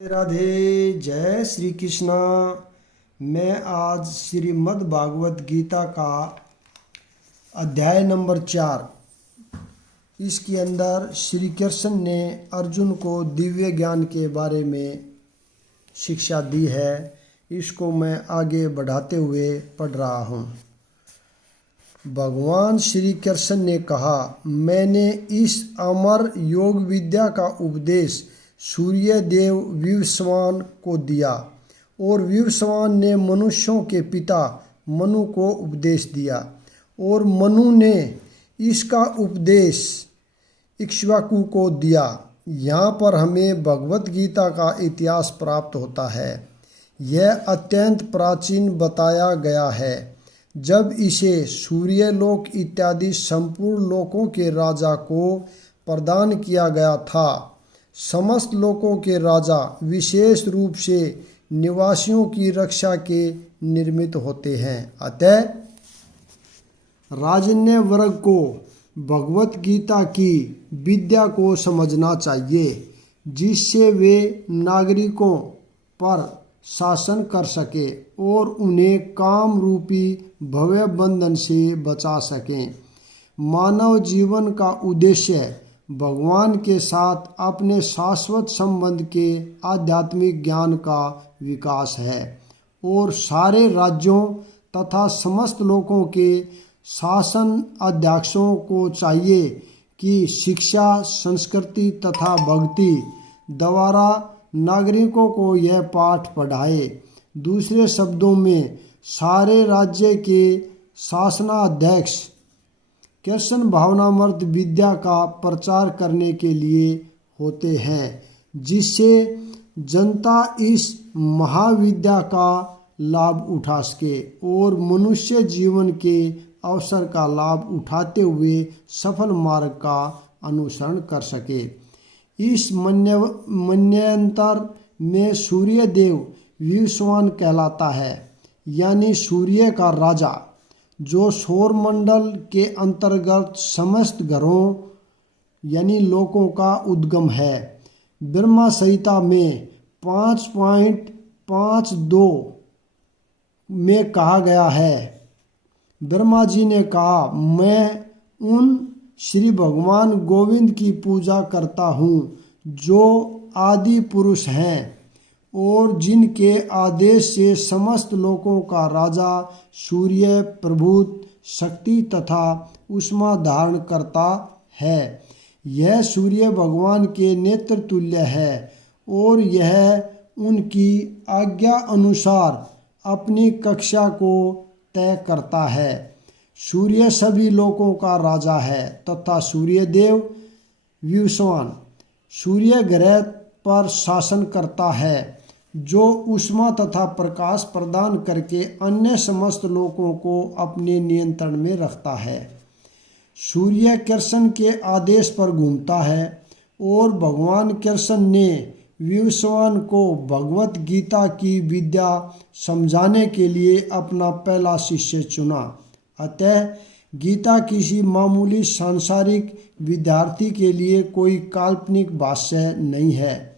राधे, जय श्री कृष्णा। मैं आज श्रीमद् भागवत गीता का अध्याय नंबर 4, इसके अंदर श्री कृष्ण ने अर्जुन को दिव्य ज्ञान के बारे में शिक्षा दी है। इसको मैं आगे बढ़ाते हुए पढ़ रहा हूँ। भगवान श्री कृष्ण ने कहा, मैंने इस अमर योग विद्या का उपदेश सूर्य देव विवस्वान को दिया और विवस्वान ने मनुष्यों के पिता मनु को उपदेश दिया और मनु ने इसका उपदेश इक्ष्वाकु को दिया। यहाँ पर हमें भगवत गीता का इतिहास प्राप्त होता है। यह अत्यंत प्राचीन बताया गया है। जब इसे सूर्यलोक इत्यादि संपूर्ण लोकों के राजा को प्रदान किया गया था। समस्त लोकों के राजा विशेष रूप से निवासियों की रक्षा के निर्मित होते हैं। अतः राजन्य वर्ग को भगवत गीता की विद्या को समझना चाहिए, जिससे वे नागरिकों पर शासन कर सके और उन्हें काम रूपी भव्य बंधन से बचा सकें। मानव जीवन का उद्देश्य भगवान के साथ अपने शाश्वत संबंध के आध्यात्मिक ज्ञान का विकास है और सारे राज्यों तथा समस्त लोगों के शासन अध्यक्षों को चाहिए कि शिक्षा, संस्कृति तथा भक्ति द्वारा नागरिकों को यह पाठ पढ़ाए। दूसरे शब्दों में, सारे राज्य के शासनाध्यक्ष कृष्ण भावनामृत विद्या का प्रचार करने के लिए होते हैं, जिससे जनता इस महाविद्या का लाभ उठा सके और मनुष्य जीवन के अवसर का लाभ उठाते हुए सफल मार्ग का अनुसरण कर सके। इस मन्वंतर में सूर्य देव विवस्वान कहलाता है, यानी सूर्य का राजा, जो सौर मंडल के अंतर्गत समस्त ग्रहों यानी लोकों का उद्गम है। ब्रह्मा संहिता में 5.52 में कहा गया है, ब्रह्मा जी ने कहा, मैं उन श्री भगवान गोविंद की पूजा करता हूँ जो आदि पुरुष हैं और जिनके आदेश से समस्त लोकों का राजा सूर्य प्रभुत शक्ति तथा उष्मा धारण करता है। यह सूर्य भगवान के नेत्र तुल्य है और यह उनकी आज्ञा अनुसार अपनी कक्षा को तय करता है। सूर्य सभी लोकों का राजा है तथा सूर्य देव विवस्वान सूर्य ग्रह पर शासन करता है, जो उष्मा तथा प्रकाश प्रदान करके अन्य समस्त लोकों को अपने नियंत्रण में रखता है। सूर्य कृष्ण के आदेश पर घूमता है और भगवान कृष्ण ने विवस्वान को भगवत गीता की विद्या समझाने के लिए अपना पहला शिष्य चुना। अतः गीता किसी मामूली सांसारिक विद्यार्थी के लिए कोई काल्पनिक भाष्य नहीं है,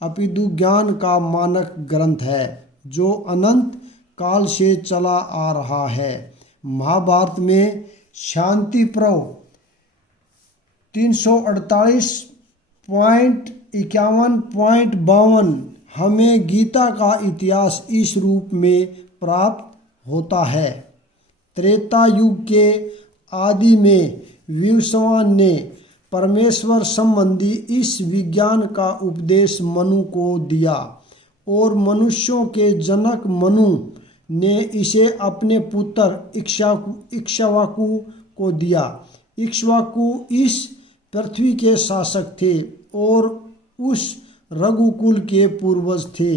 अपितु ज्ञान का मानक ग्रंथ है जो अनंत काल से चला आ रहा है। महाभारत में शांति पर्व 348.51.52 हमें गीता का इतिहास इस रूप में प्राप्त होता है। त्रेता युग के आदि में विवस्वान ने परमेश्वर संबंधी इस विज्ञान का उपदेश मनु को दिया और मनुष्यों के जनक मनु ने इसे अपने पुत्र इक्ष्वाकु को दिया। इक्ष्वाकु इस पृथ्वी के शासक थे और उस रघुकुल के पूर्वज थे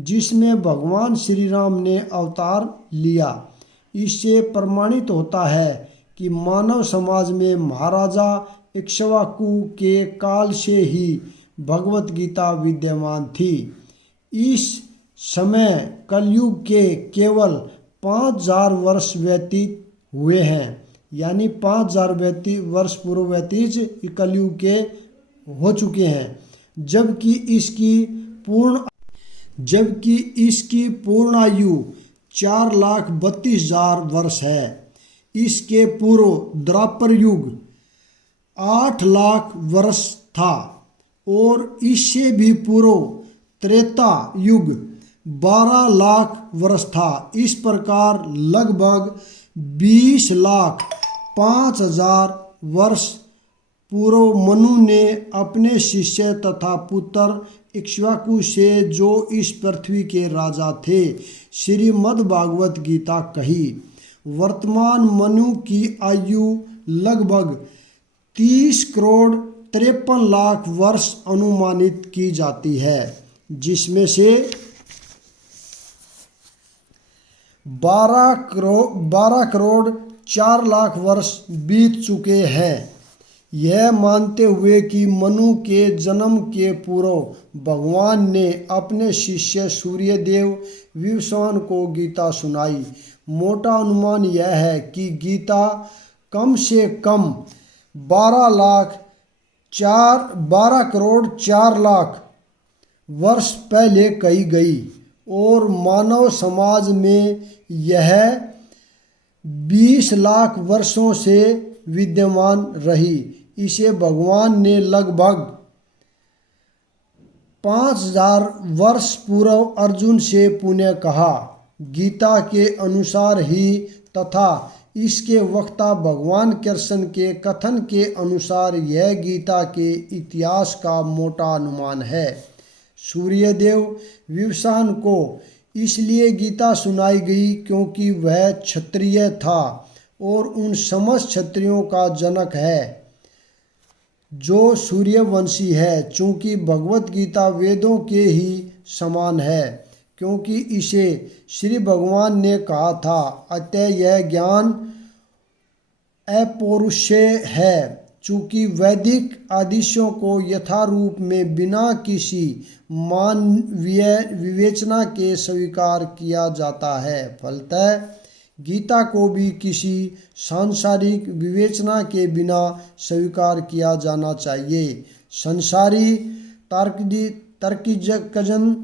जिसमें भगवान श्री राम ने अवतार लिया। इससे प्रमाणित होता है कि मानव समाज में महाराजा इक्ष्वाकु के काल से ही भगवत गीता विद्यमान थी। इस समय कलयुग के केवल 5000 वर्ष व्यतीत हुए हैं, यानी 5000 वर्ष पूर्व व्यतीत कलयुग के हो चुके हैं, जबकि इसकी पूर्ण, जबकि इसकी पूर्ण आयु 4,32,000 वर्ष है। इसके पूर्व द्वापर युग 8 लाख वर्ष था और इससे भी पूर्व त्रेता युग 12 लाख वर्ष था। इस प्रकार लगभग 20,05,000 वर्ष पूर्व मनु ने अपने शिष्य तथा पुत्र इक्ष्वाकु से, जो इस पृथ्वी के राजा थे, श्रीमद् भागवत गीता कही। वर्तमान मनु की आयु लगभग 30 करोड़ 53 लाख वर्ष अनुमानित की जाती है, जिसमें से 12 करोड़ 4 लाख वर्ष बीत चुके हैं। यह मानते हुए कि मनु के जन्म के पूर्व भगवान ने अपने शिष्य सूर्यदेव विवस्वान को गीता सुनाई। मोटा अनुमान यह है कि गीता कम से कम 12 करोड़ 4 लाख वर्ष पहले कही गई और मानव समाज में यह 20 लाख वर्षों से विद्यमान रही। इसे भगवान ने लगभग 5,000 वर्ष पूर्व अर्जुन से पुनः कहा। गीता के अनुसार ही तथा इसके वक्ता भगवान कृष्ण के कथन के अनुसार यह गीता के इतिहास का मोटा अनुमान है। सूर्यदेव विवस्वान को इसलिए गीता सुनाई गई क्योंकि वह क्षत्रिय था और उन समस्त क्षत्रियों का जनक है जो सूर्यवंशी है। चूँकि भगवत गीता वेदों के ही समान है, क्योंकि इसे श्री भगवान ने कहा था, अतः यह ज्ञान अपौरुषेय है। चूँकि वैदिक आदेशों को यथारूप में बिना किसी मानवीय विवेचना के स्वीकार किया जाता है, फलतः गीता को भी किसी सांसारिक विवेचना के बिना स्वीकार किया जाना चाहिए। संसारी तार्किकजन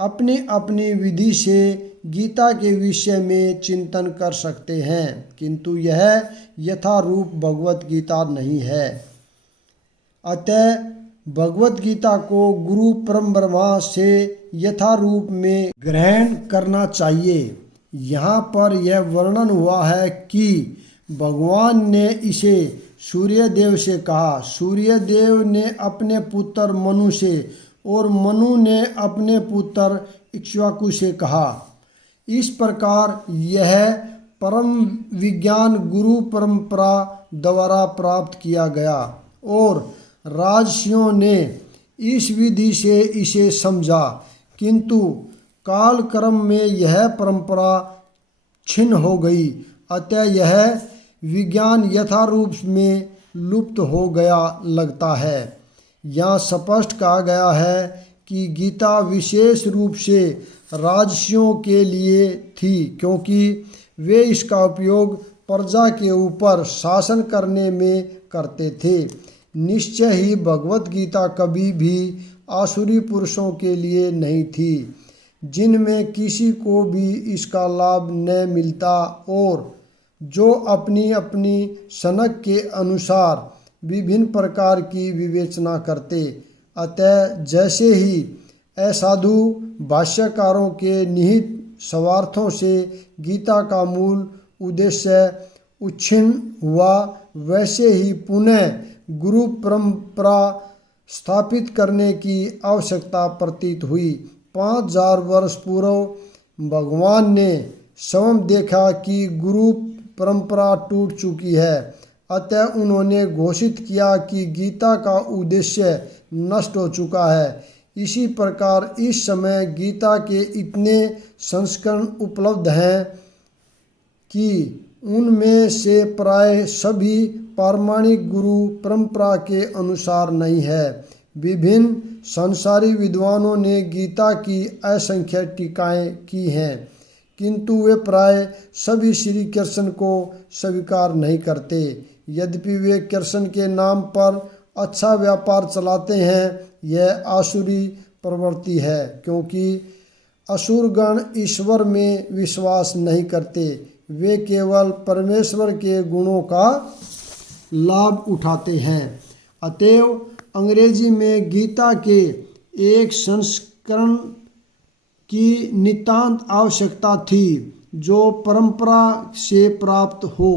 अपनी अपनी विधि से गीता के विषय में चिंतन कर सकते हैं, किंतु यह यथारूप भगवत गीता नहीं है। अतः भगवत गीता को गुरु परम ब्रह्मा से यथारूप में ग्रहण करना चाहिए। यहाँ पर यह वर्णन हुआ है कि भगवान ने इसे सूर्यदेव से कहा, सूर्यदेव ने अपने पुत्र मनु से और मनु ने अपने पुत्र इक्ष्वाकु से कहा। इस प्रकार यह परम विज्ञान गुरु परंपरा द्वारा प्राप्त किया गया और राजर्षियों ने इस विधि से इसे समझा, किंतु कालक्रम में यह परंपरा छिन्न हो गई। अतः यह विज्ञान यथारूप में लुप्त हो गया लगता है। यहाँ स्पष्ट कहा गया है कि गीता विशेष रूप से राजर्षियों के लिए थी, क्योंकि वे इसका उपयोग प्रजा के ऊपर शासन करने में करते थे। निश्चय ही भगवत गीता कभी भी आसुरी पुरुषों के लिए नहीं थी, जिनमें किसी को भी इसका लाभ न मिलता और जो अपनी अपनी सनक के अनुसार विभिन्न प्रकार की विवेचना करते। अतः जैसे ही असाधु भाष्यकारों के निहित स्वार्थों से गीता का मूल उद्देश्य उच्छिन्न हुआ, वैसे ही पुनः गुरु परंपरा स्थापित करने की आवश्यकता प्रतीत हुई। 5,000 वर्ष पूर्व भगवान ने स्वयं देखा कि गुरु परंपरा टूट चुकी है, अतः उन्होंने घोषित किया कि गीता का उद्देश्य नष्ट हो चुका है। इसी प्रकार इस समय गीता के इतने संस्करण उपलब्ध हैं कि उनमें से प्राय सभी पारमाणिक गुरु परंपरा के अनुसार नहीं है। विभिन्न संसारी विद्वानों ने गीता की असंख्य टीकाएँ की हैं, किंतु वे प्राय सभी श्री कृष्ण को स्वीकार नहीं करते। यद्यपि वे कृष्ण के नाम पर अच्छा व्यापार चलाते हैं, यह आसुरी प्रवृत्ति है, क्योंकि असुरगण ईश्वर में विश्वास नहीं करते, वे केवल परमेश्वर के गुणों का लाभ उठाते हैं। अतएव अंग्रेजी में गीता के एक संस्करण की नितांत आवश्यकता थी जो परंपरा से प्राप्त हो।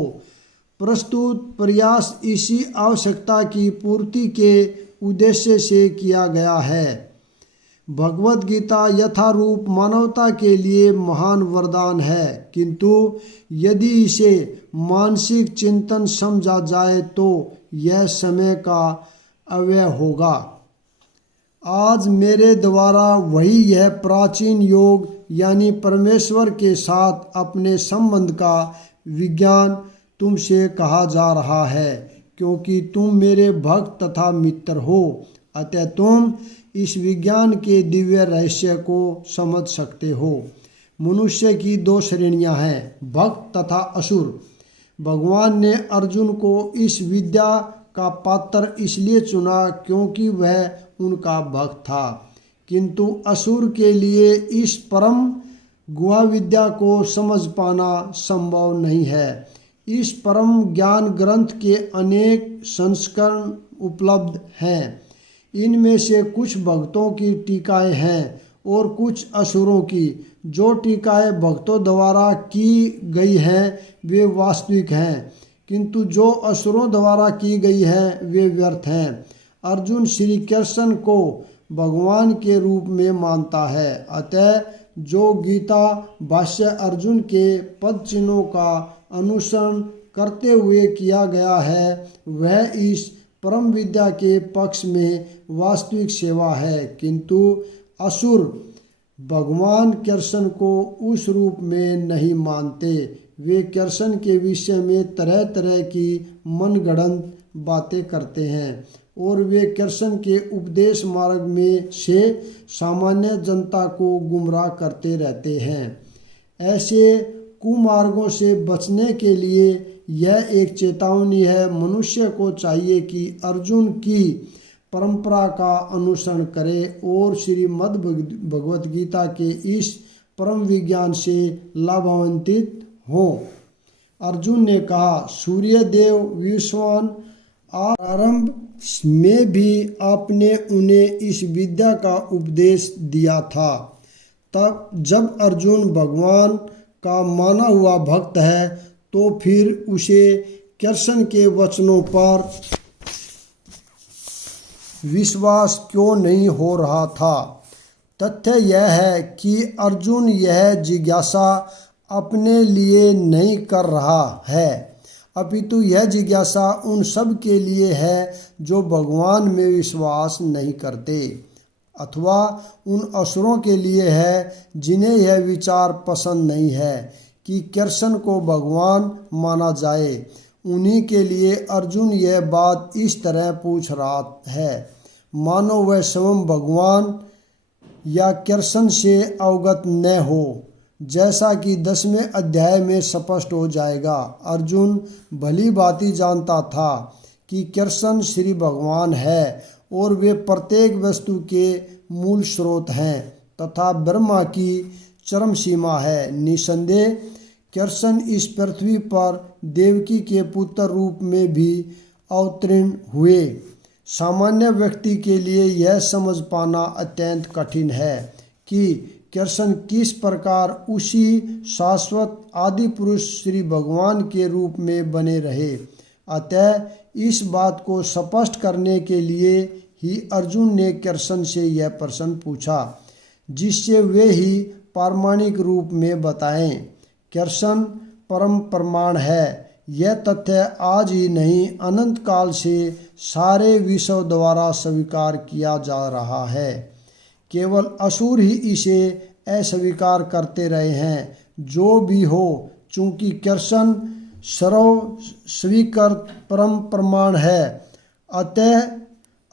प्रस्तुत प्रयास इसी आवश्यकता की पूर्ति के उद्देश्य से किया गया है। भगवत गीता यथारूप मानवता के लिए महान वरदान है, किंतु यदि इसे मानसिक चिंतन समझा जाए तो यह समय का अव्यय होगा। आज मेरे द्वारा वही यह प्राचीन योग यानी परमेश्वर के साथ अपने संबंध का विज्ञान तुमसे कहा जा रहा है, क्योंकि तुम मेरे भक्त तथा मित्र हो। अतः तुम इस विज्ञान के दिव्य रहस्य को समझ सकते हो। मनुष्य की दो श्रेणियां हैं, भक्त तथा असुर। भगवान ने अर्जुन को इस विद्या का पात्र इसलिए चुना क्योंकि वह उनका भक्त था, किंतु असुर के लिए इस परम गुहा विद्या को समझ पाना संभव नहीं है। इस परम ज्ञान ग्रंथ के अनेक संस्करण उपलब्ध हैं। इनमें से कुछ भक्तों की टीकाएं हैं और कुछ असुरों की। जो टीकाएं भक्तों द्वारा की गई हैं वे वास्तविक हैं, किंतु जो असुरों द्वारा की गई हैं वे व्यर्थ हैं। अर्जुन श्री कृष्ण को भगवान के रूप में मानता है। अतः जो गीता भाष्य अर्जुन के पद चिन्हों का अनुसरण करते हुए किया गया है, वह इस परम विद्या के पक्ष में वास्तविक सेवा है, किंतु असुर भगवान कृष्ण को उस रूप में नहीं मानते। वे कृष्ण के विषय में तरह तरह की मनगढ़ंत बातें करते हैं और वे कृष्ण के उपदेश मार्ग में से सामान्य जनता को गुमराह करते रहते हैं। ऐसे कुमार्गों से बचने के लिए यह एक चेतावनी है। मनुष्य को चाहिए कि अर्जुन की परंपरा का अनुसरण करे और श्रीमद् भगवत गीता के इस परम विज्ञान से लाभान्वित हो। अर्जुन ने कहा, सूर्यदेव विश्वान आरंभ में भी आपने उन्हें इस विद्या का उपदेश दिया था। तब जब अर्जुन भगवान का माना हुआ भक्त है तो फिर उसे कृष्ण के वचनों पर विश्वास क्यों नहीं हो रहा था? तथ्य यह है कि अर्जुन यह जिज्ञासा अपने लिए नहीं कर रहा है, अपितु यह जिज्ञासा उन सब के लिए है जो भगवान में विश्वास नहीं करते, अथवा उन असुरों के लिए है जिन्हें यह विचार पसंद नहीं है कि कृष्ण को भगवान माना जाए। उन्हीं के लिए अर्जुन यह बात इस तरह पूछ रहा है, मानो वह स्वयं भगवान या कृष्ण से अवगत न हो, जैसा कि 10वें अध्याय में स्पष्ट हो जाएगा। अर्जुन भली भांति जानता था कि कृष्ण श्री भगवान है और वे प्रत्येक वस्तु के मूल स्रोत हैं तथा ब्रह्मा की चरम सीमा है। निसंदेह कृष्ण इस पृथ्वी पर देवकी के पुत्र रूप में भी अवतीर्ण हुए। सामान्य व्यक्ति के लिए यह समझ पाना अत्यंत कठिन है कि कृष्ण किस प्रकार उसी शाश्वत आदि पुरुष श्री भगवान के रूप में बने रहे। अतः इस बात को स्पष्ट करने के लिए ही अर्जुन ने कृष्ण से यह प्रश्न पूछा, जिससे वे ही पारमाणिक रूप में बताएं। कृष्ण परम प्रमाण है। यह तथ्य आज ही नहीं अनंत काल से सारे विश्व द्वारा स्वीकार किया जा रहा है। केवल असुर ही इसे अस्वीकार करते रहे हैं। जो भी हो, चूंकि कृष्ण सर्व स्वीकृत परम प्रमाण है, अतः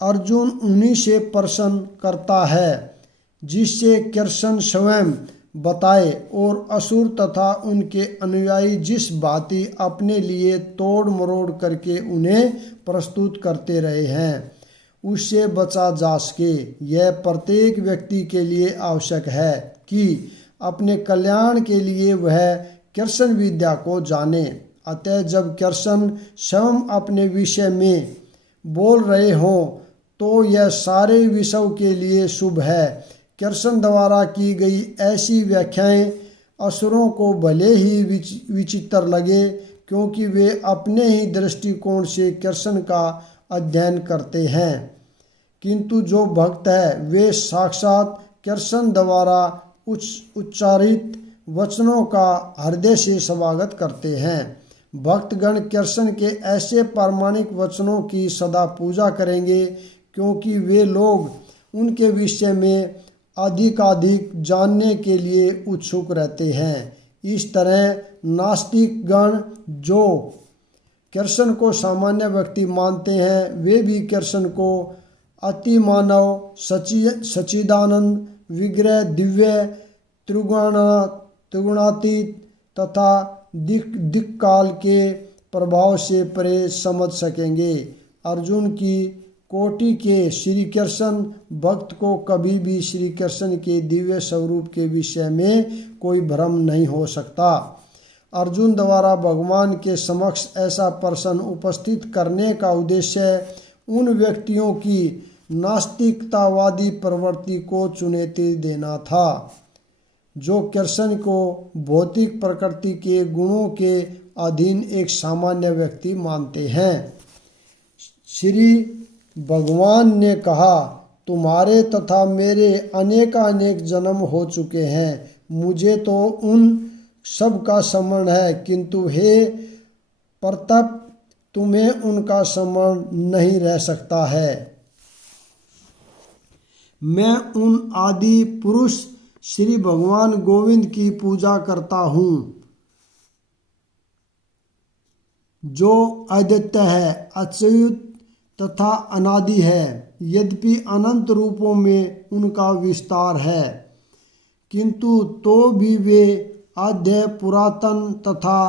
अर्जुन उन्हीं से प्रश्न करता है जिससे कृष्ण स्वयं बताए और असुर तथा उनके अनुयायी जिस भांति अपने लिए तोड़ मरोड़ करके उन्हें प्रस्तुत करते रहे हैं, उससे बचा जा सके। यह प्रत्येक व्यक्ति के लिए आवश्यक है कि अपने कल्याण के लिए वह कृष्ण विद्या को जाने। अतः जब कृष्ण स्वयं अपने विषय में बोल रहे हों तो यह सारे विश्व के लिए शुभ है। कृष्ण द्वारा की गई ऐसी व्याख्याएं असुरों को भले ही विचित्र लगे, क्योंकि वे अपने ही दृष्टिकोण से कृष्ण का अध्ययन करते हैं, किंतु जो भक्त है वे साक्षात कृष्ण द्वारा उच्चारित वचनों का हृदय से स्वागत करते हैं। भक्तगण कृष्ण के ऐसे प्रामाणिक वचनों की सदा पूजा करेंगे, क्योंकि वे लोग उनके विषय में अधिकाधिक जानने के लिए उत्सुक रहते हैं। इस तरह नास्तिक गण जो कृष्ण को सामान्य व्यक्ति मानते हैं, वे भी कृष्ण को अति मानव, सच्चिदानंद विग्रह, दिव्य, त्रिगुणातीत तथा दिक् काल के प्रभाव से परे समझ सकेंगे। अर्जुन की कोटि के श्री कृष्ण भक्त को कभी भी श्री कृष्ण के दिव्य स्वरूप के विषय में कोई भ्रम नहीं हो सकता। अर्जुन द्वारा भगवान के समक्ष ऐसा प्रश्न उपस्थित करने का उद्देश्य उन व्यक्तियों की नास्तिकतावादी प्रवृत्ति को चुनौती देना था, जो कृष्ण को भौतिक प्रकृति के गुणों के अधीन एक सामान्य व्यक्ति मानते हैं। श्री भगवान ने कहा, तुम्हारे तथा मेरे अनेकानेक जन्म हो चुके हैं, मुझे तो उन सब का स्मरण है, किंतु हे प्रताप तुम्हें उनका स्मरण नहीं रह सकता है। मैं उन आदि पुरुष श्री भगवान गोविंद की पूजा करता हूँ, जो अद्वितीय है, अच्युत तथा अनादि है। यद्यपि अनंत रूपों में उनका विस्तार है, किंतु तो भी वे आद्य, पुरातन तथा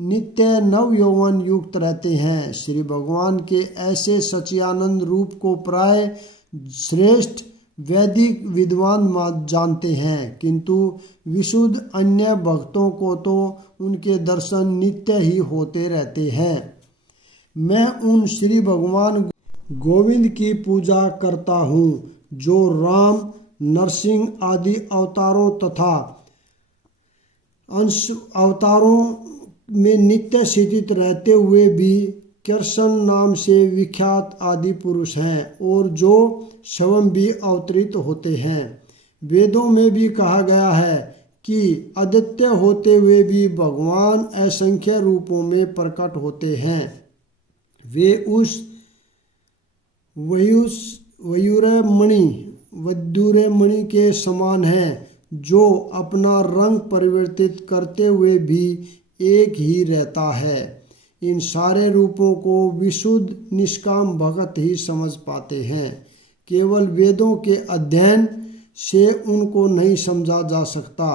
नित्य नव यौवन युक्त रहते हैं। श्री भगवान के ऐसे सच्चिदानंद रूप को प्राय श्रेष्ठ वैदिक विद्वान जानते हैं, किंतु विशुद्ध अन्य भक्तों को तो उनके दर्शन नित्य ही होते रहते हैं। मैं उन श्री भगवान गोविंद की पूजा करता हूँ, जो राम, नरसिंह आदि अवतारों तथा अंश अवतारों में नित्य स्थित रहते हुए भी कृष्ण नाम से विख्यात आदि पुरुष हैं, और जो स्वयं भी अवतरित होते हैं। वेदों में भी कहा गया है कि अद्वितीय होते हुए भी भगवान असंख्य रूपों में प्रकट होते हैं। वे उस वैदुर्यमणि के समान हैं, जो अपना रंग परिवर्तित करते हुए भी एक ही रहता है। इन सारे रूपों को विशुद्ध निष्काम भगत ही समझ पाते हैं। केवल वेदों के अध्ययन से उनको नहीं समझा जा सकता।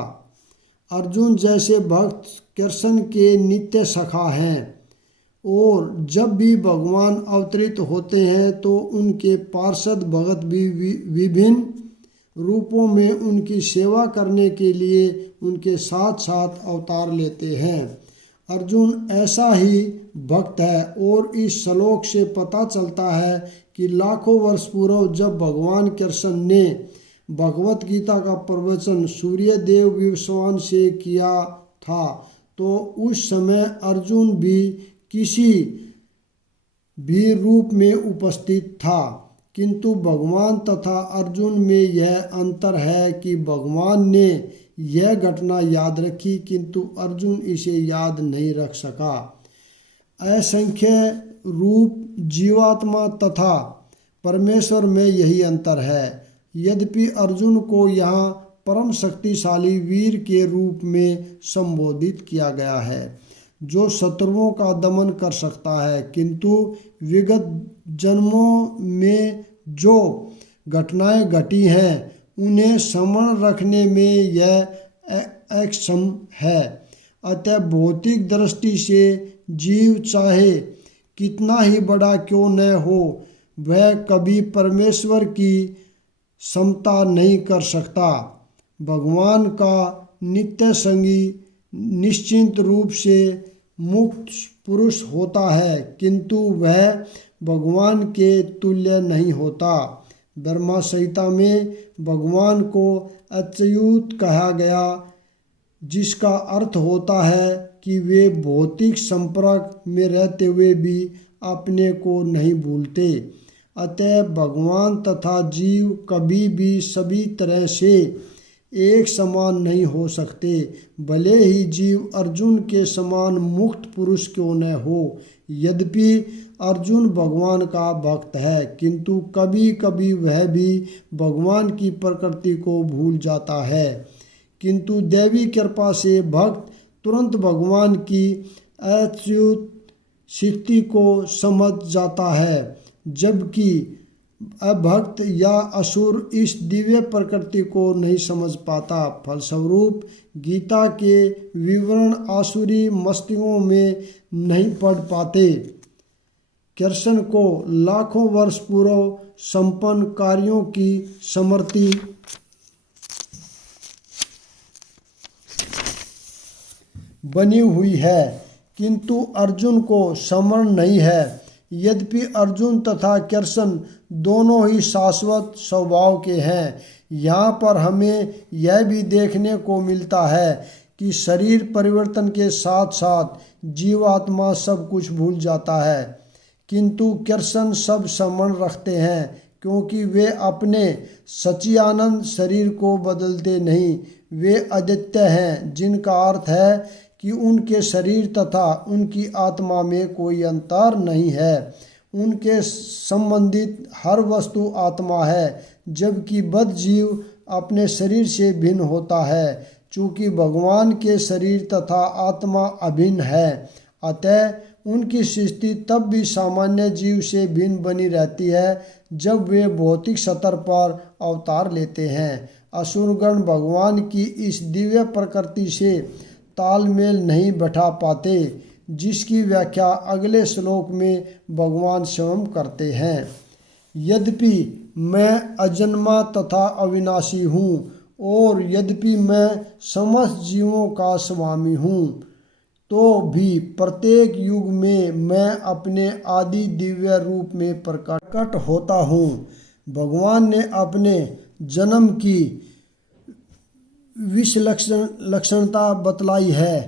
अर्जुन जैसे भक्त कृष्ण के नित्य सखा हैं, और जब भी भगवान अवतरित होते हैं तो उनके पार्षद भगत भी विभिन्न रूपों में उनकी सेवा करने के लिए उनके साथ साथ अवतार लेते हैं। अर्जुन ऐसा ही भक्त है, और इस श्लोक से पता चलता है कि लाखों वर्ष पूर्व जब भगवान कृष्ण ने भगवत गीता का प्रवचन सूर्य देव विश्वान से किया था, तो उस समय अर्जुन भी किसी भी रूप में उपस्थित था, किंतु भगवान तथा अर्जुन में यह अंतर है कि भगवान ने यह घटना याद रखी, किंतु अर्जुन इसे याद नहीं रख सका। असंख्य रूप जीवात्मा तथा परमेश्वर में यही अंतर है। यद्यपि अर्जुन को यहाँ परम शक्तिशाली वीर के रूप में संबोधित किया गया है, जो शत्रुओं का दमन कर सकता है, किंतु विगत जन्मों में जो घटनाएं घटी हैं उन्हें स्मरण रखने में यह अक्षम है। अतः भौतिक दृष्टि से जीव चाहे कितना ही बड़ा क्यों न हो, वह कभी परमेश्वर की समता नहीं कर सकता। भगवान का नित्य संगी निश्चित रूप से मुक्त पुरुष होता है, किंतु वह भगवान के तुल्य नहीं होता। ब्रह्मा संहिता में भगवान को अच्युत कहा गया, जिसका अर्थ होता है कि वे भौतिक संपर्क में रहते हुए भी अपने को नहीं भूलते। अतः भगवान तथा जीव कभी भी सभी तरह से एक समान नहीं हो सकते। भले ही जीव अर्जुन के समान मुक्त पुरुष क्यों न हो। यद्यपि अर्जुन भगवान का भक्त है, किंतु कभी कभी वह भी भगवान की प्रकृति को भूल जाता है। किंतु दैवी कृपा से भक्त तुरंत भगवान की अच्युत स्थिति को समझ जाता है, जबकि अभक्त या असुर इस दिव्य प्रकृति को नहीं समझ पाता। फलस्वरूप गीता के विवरण आसुरी मस्तियों में नहीं पढ़ पाते। कृष्ण को लाखों वर्ष पूर्व संपन्न कार्यों की स्मृति बनी हुई है, किंतु अर्जुन को स्मरण नहीं है। यद्यपि अर्जुन तथा कृष्ण दोनों ही शाश्वत स्वभाव के हैं। यहाँ पर हमें यह भी देखने को मिलता है कि शरीर परिवर्तन के साथ साथ जीवात्मा सब कुछ भूल जाता है, किंतु कृष्ण सब स्मरण रखते हैं, क्योंकि वे अपने सच्चिदानंद शरीर को बदलते नहीं। वे अद्वितीय हैं, जिनका अर्थ है कि उनके शरीर तथा उनकी आत्मा में कोई अंतर नहीं है। उनके संबंधित हर वस्तु आत्मा है, जबकि बद्ध जीव अपने शरीर से भिन्न होता है। चूँकि भगवान के शरीर तथा आत्मा अभिन्न है, अतः उनकी सृष्टि तब भी सामान्य जीव से भिन्न बनी रहती है जब वे भौतिक सतर पर अवतार लेते हैं। असुरगण भगवान की इस दिव्य प्रकृति से तालमेल नहीं बैठा पाते, जिसकी व्याख्या अगले श्लोक में भगवान स्वयं करते हैं। यद्यपि मैं अजन्मा तथा अविनाशी हूँ और यद्यपि मैं समस्त जीवों का स्वामी हूँ, तो भी प्रत्येक युग में मैं अपने आदि दिव्य रूप में प्रकट होता हूँ। भगवान ने अपने जन्म की विलक्षणता बतलाई है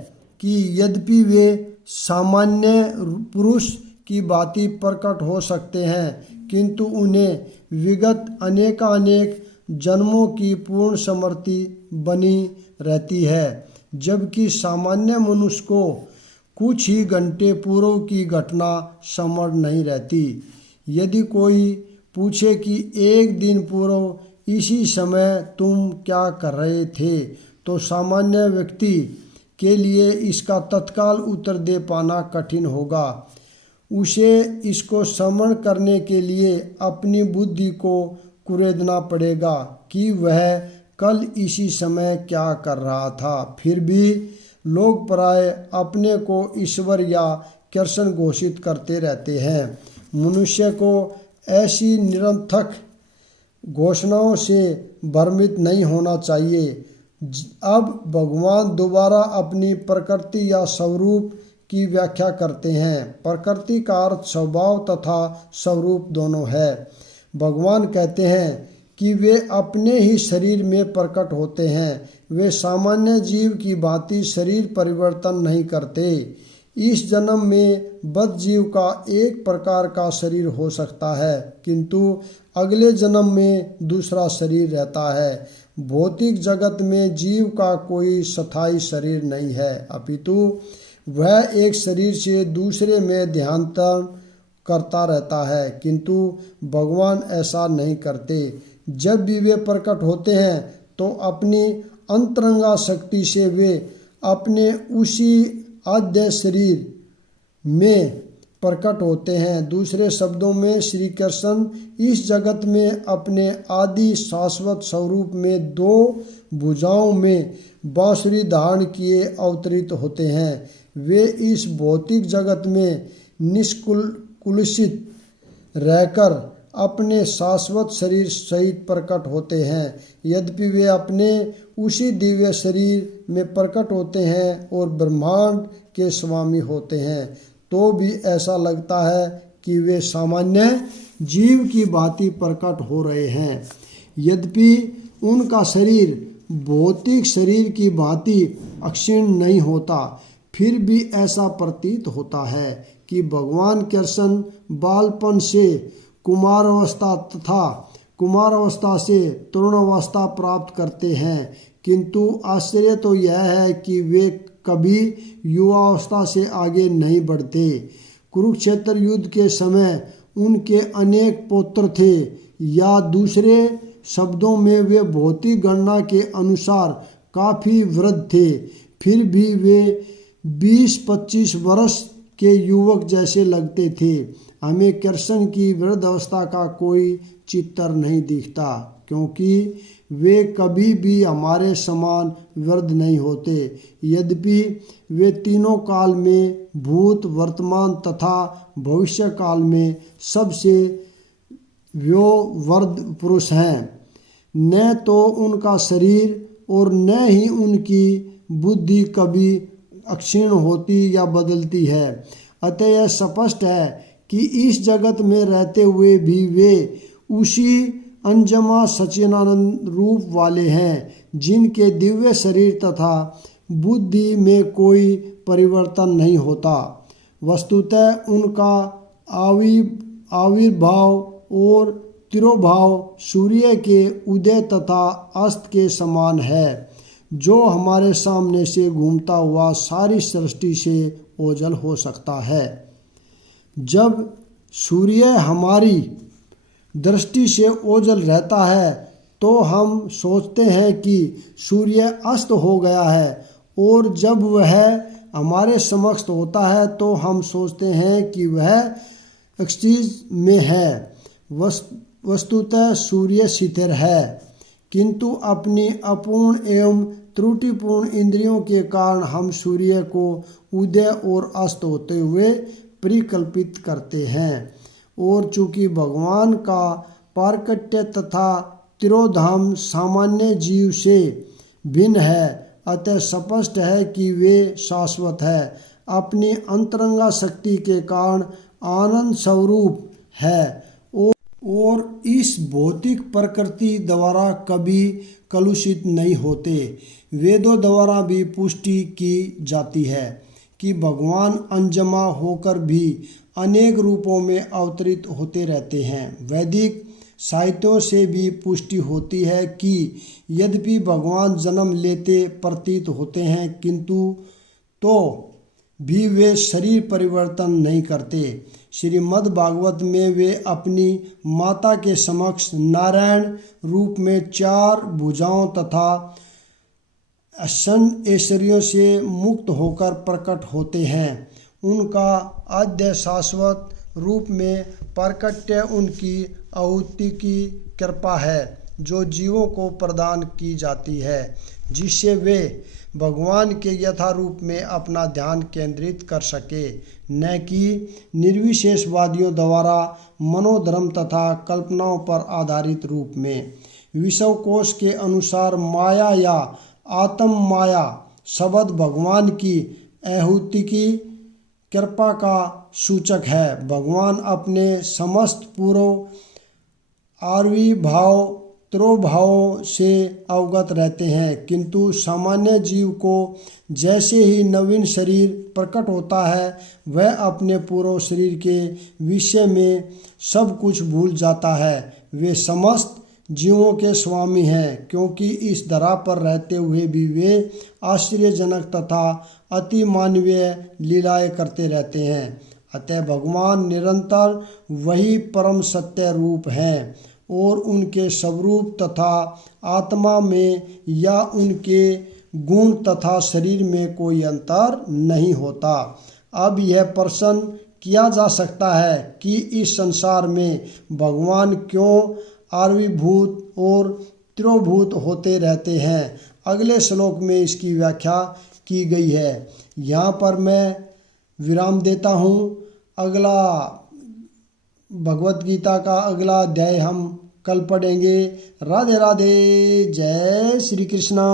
कि यद्यपि वे सामान्य पुरुष की भांति प्रकट हो सकते हैं, किंतु उन्हें विगत अनेकानेक जन्मों की पूर्ण स्मृति बनी रहती है, जबकि सामान्य मनुष्य को कुछ ही घंटे पूर्व की घटना स्मरण नहीं रहती। यदि कोई पूछे कि एक दिन पूर्व इसी समय तुम क्या कर रहे थे, तो सामान्य व्यक्ति के लिए इसका तत्काल उत्तर दे पाना कठिन होगा। उसे इसको स्मरण करने के लिए अपनी बुद्धि को कुरेदना पड़ेगा कि वह कल इसी समय क्या कर रहा था। फिर भी लोग प्राय अपने को ईश्वर या कृष्ण घोषित करते रहते हैं। मनुष्य को ऐसी निरर्थक घोषणाओं से भ्रमित नहीं होना चाहिए। अब भगवान दोबारा अपनी प्रकृति या स्वरूप की व्याख्या करते हैं। प्रकृति का अर्थ स्वभाव तथा स्वरूप दोनों है। भगवान कहते हैं कि वे अपने ही शरीर में प्रकट होते हैं। वे सामान्य जीव की भांति शरीर परिवर्तन नहीं करते। इस जन्म में बद्ध जीव का एक प्रकार का शरीर हो सकता है, किंतु अगले जन्म में दूसरा शरीर रहता है। भौतिक जगत में जीव का कोई स्थायी शरीर नहीं है, अपितु वह एक शरीर से दूसरे में देहांतरण करता रहता है, किंतु भगवान ऐसा नहीं करते। जब भी वे प्रकट होते हैं तो अपनी अंतरंगा शक्ति से वे अपने उसी आद्य शरीर में प्रकट होते हैं। दूसरे शब्दों में श्री कृष्ण इस जगत में अपने आदि शाश्वत स्वरूप में दो भुजाओं में बांसुरी धारण किए अवतरित होते हैं। वे इस भौतिक जगत में निष्कुलसित रहकर अपने शाश्वत शरीर सहित प्रकट होते हैं। यद्यपि वे अपने उसी दिव्य शरीर में प्रकट होते हैं और ब्रह्मांड के स्वामी होते हैं, तो भी ऐसा लगता है कि वे सामान्य जीव की भांति प्रकट हो रहे हैं। यद्यपि उनका शरीर भौतिक शरीर की भांति अक्षीण नहीं होता, फिर भी ऐसा प्रतीत होता है कि भगवान कृष्ण बालपन से कुमारावस्था तथा कुमारावस्था से तरुणावस्था प्राप्त करते हैं, किंतु आश्चर्य तो यह है कि वे कभी युवावस्था से आगे नहीं बढ़ते। कुरुक्षेत्र युद्ध के समय उनके अनेक पुत्र थे, या दूसरे शब्दों में वे भौतिक गणना के अनुसार काफ़ी वृद्ध थे, फिर भी वे 20-25 वर्ष के युवक जैसे लगते थे। हमें कृष्ण की वृद्धावस्था का कोई चित्र नहीं दिखता, क्योंकि वे कभी भी हमारे समान वृद्ध नहीं होते। यद्यपि वे तीनों काल में, भूत, वर्तमान तथा भविष्य काल में सबसे वयोवृद्ध पुरुष हैं। न तो उनका शरीर और न ही उनकी बुद्धि कभी अक्षीण होती या बदलती है। अतः यह स्पष्ट है कि इस जगत में रहते हुए भी वे उसी अनजमा सच्चिदानंद रूप वाले हैं, जिनके दिव्य शरीर तथा बुद्धि में कोई परिवर्तन नहीं होता। वस्तुतः उनका आविर्भाव और तिरोभाव सूर्य के उदय तथा अस्त के समान है, जो हमारे सामने से घूमता हुआ सारी सृष्टि से ओझल हो सकता है। जब सूर्य हमारी दृष्टि से ओझल रहता है तो हम सोचते हैं कि सूर्य अस्त हो गया है, और जब वह हमारे समक्ष होता है तो हम सोचते हैं कि वह एक्सटीज में है। वस्तुतः सूर्य स्थिर है, किंतु अपनी अपूर्ण एवं त्रुटिपूर्ण इंद्रियों के कारण हम सूर्य को उदय और अस्त होते हुए परिकल्पित करते हैं। और चूंकि भगवान का पारकट्य तथा तिरोधाम सामान्य जीव से भिन्न है, अतः स्पष्ट है कि वे शाश्वत है, अपनी अंतरंगा शक्ति के कारण आनंद स्वरूप है, और इस भौतिक प्रकृति द्वारा कभी कलुषित नहीं होते। वेदों द्वारा भी पुष्टि की जाती है कि भगवान अनजमा होकर भी अनेक रूपों में अवतरित होते रहते हैं। वैदिक साहित्यों से भी पुष्टि होती है कि यद्यपि भगवान जन्म लेते प्रतीत होते हैं, किंतु तो भी वे शरीर परिवर्तन नहीं करते। श्रीमद् भागवत में वे अपनी माता के समक्ष नारायण रूप में 4 भुजाओं तथा अष्ट ऐश्वर्यों से मुक्त होकर प्रकट होते हैं। उनका आद्य शाश्वत रूप में प्रकट्य उनकी आहुति की कृपा है, जो जीवों को प्रदान की जाती है, जिससे वे भगवान के यथारूप में अपना ध्यान केंद्रित कर सके, न कि निर्विशेषवादियों द्वारा मनोधर्म तथा कल्पनाओं पर आधारित रूप में। विश्वकोश के अनुसार माया या आत्म माया शब्द भगवान की आहुति की कृपा का सूचक है। भगवान अपने समस्त पूर्व आविर्भाव तिरोभावों से अवगत रहते हैं, किंतु सामान्य जीव को जैसे ही नवीन शरीर प्रकट होता है, वह अपने पूर्व शरीर के विषय में सब कुछ भूल जाता है। वे समस्त जीवों के स्वामी हैं, क्योंकि इस धरा पर रहते हुए भी वे आश्चर्यजनक तथा अति मानवीय लीलाएं करते रहते हैं। अतः भगवान निरंतर वही परम सत्य रूप हैं, और उनके स्वरूप तथा आत्मा में या उनके गुण तथा शरीर में कोई अंतर नहीं होता। अब यह प्रश्न किया जा सकता है कि इस संसार में भगवान क्यों आविर्भूत और तिरोभूत होते रहते हैं। अगले श्लोक में इसकी व्याख्या की गई है। यहाँ पर मैं विराम देता हूँ। अगला भगवत गीता का अगला अध्याय हम कल पढ़ेंगे। राधे राधे, जय श्री कृष्णा।